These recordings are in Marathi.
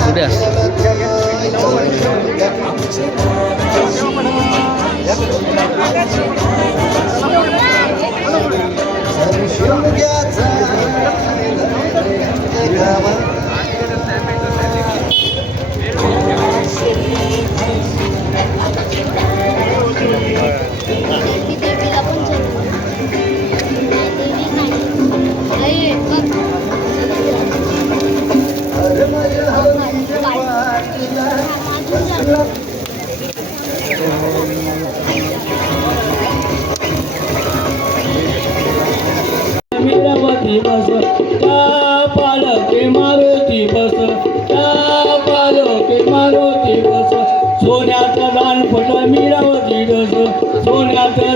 उद्या ती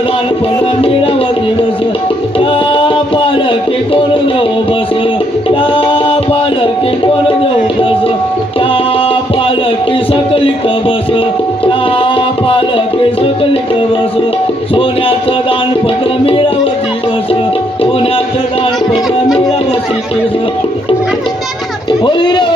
पडलं मीरावती बस. त्या पालके कोण देऊ बस. त्या पालके कोण देऊ बस. त्या पालकी सकली बस. त्या पालकी सकली बस. सोन्याचं दान पडलं मीरावती बस. सोन्याचं दान पडलं मीरावती बस. होळी रे होळी हो करोमि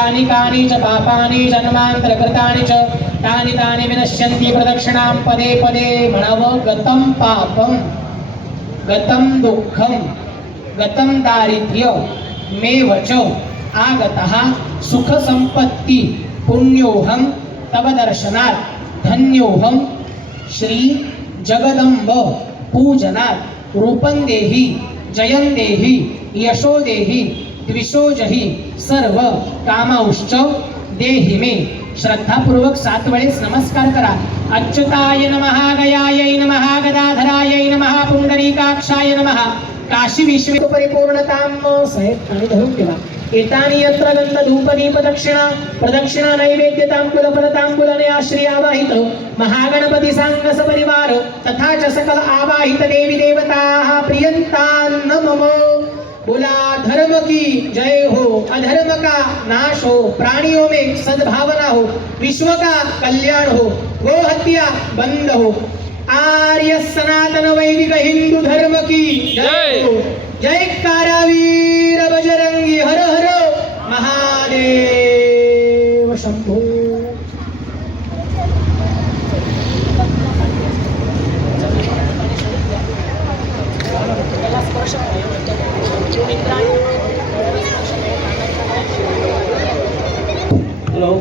यानि कानि च पापानि जन्मान्तरकृतानि च तानि तानि विनश्यन्ति प्रदक्षिणां पदे पदे म्हणावं गतं पापं गतं दुःखं गतं दारिद्र्य मे वच आगतः सुखसम्पत्ति पुण्योऽहं तव दर्शनात् धन्योऽहं श्री जगदम्ब पूजनात् रूपं देहि जयं देहि यशो देहि द्विशोजही सर्व कामांश्च देहि मे श्रद्धापूर्वक सात वेळेस नमस्कार करा. अच्युताय नमहागयाय गयायै नमः गदाधरायै पुंडरीकाक्षाय नमः. काशी विश्व परिपूर्णतां साहेब आणि धरून ठेवा. एतानि यत्र गंध धूप दीप दक्षिणा प्रदक्षिणा नैवेद्यतां कुलफलतांबुलने आश्रय आवाहित. महागणपती सांग परिवार तथा च सकल आवाहित देवी देवताः प्रियंतान्न मम बोला धर्म की जय हो अधर्म का नाश हो प्राणियों में सद्भावना हो विश्व का कल्याण हो गो हत्या बंद हो। आर्य सनातन वैदिक हिंदू धर्म की जय हो। जय कारावीर बजरंगी हर हर महादेव शंभो। हॅलो.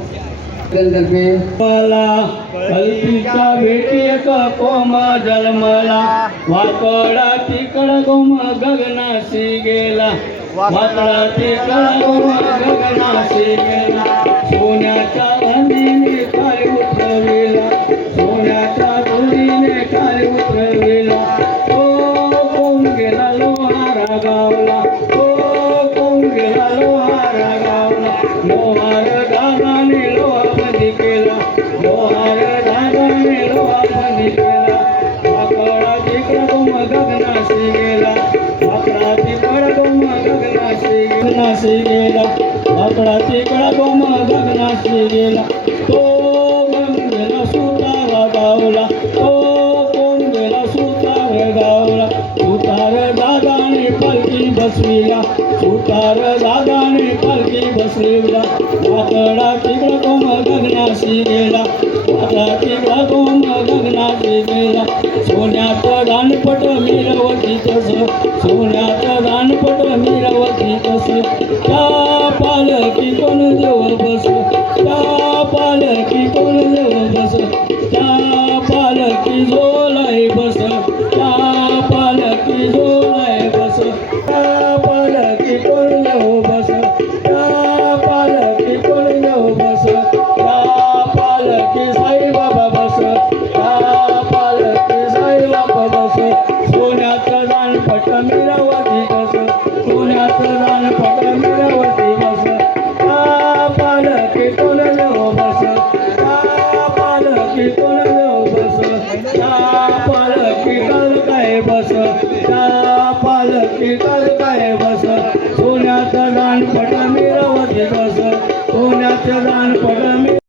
मला कल्पीचा भेटी एक कोम जन्मला. वाकडा तिकड गोम गगनाशी गेला. वाकडा तिकड गोम गगनाशी गगनाशी गेला तिकडा तिकडं गोम गगनाशी गेला. तो गंगेला सुतारा गावला तो कोण सुतार गावला. सुतार दादाने पालखी बसविला सुतार दादाने पालखी बसविला. वाकडा तिकडं कोम गगनाशी गेला. वाकडा तिकडं कोम गगनाशी गेला दानपट मिरवती तसं सोन्याचं दानपट मिरवती तसं. त्या पालखी कोण जवळ बस. बस. त्या पालकी करताय बस. सोन्याचं रान पटा मिरवत बस. सोन्याचं दान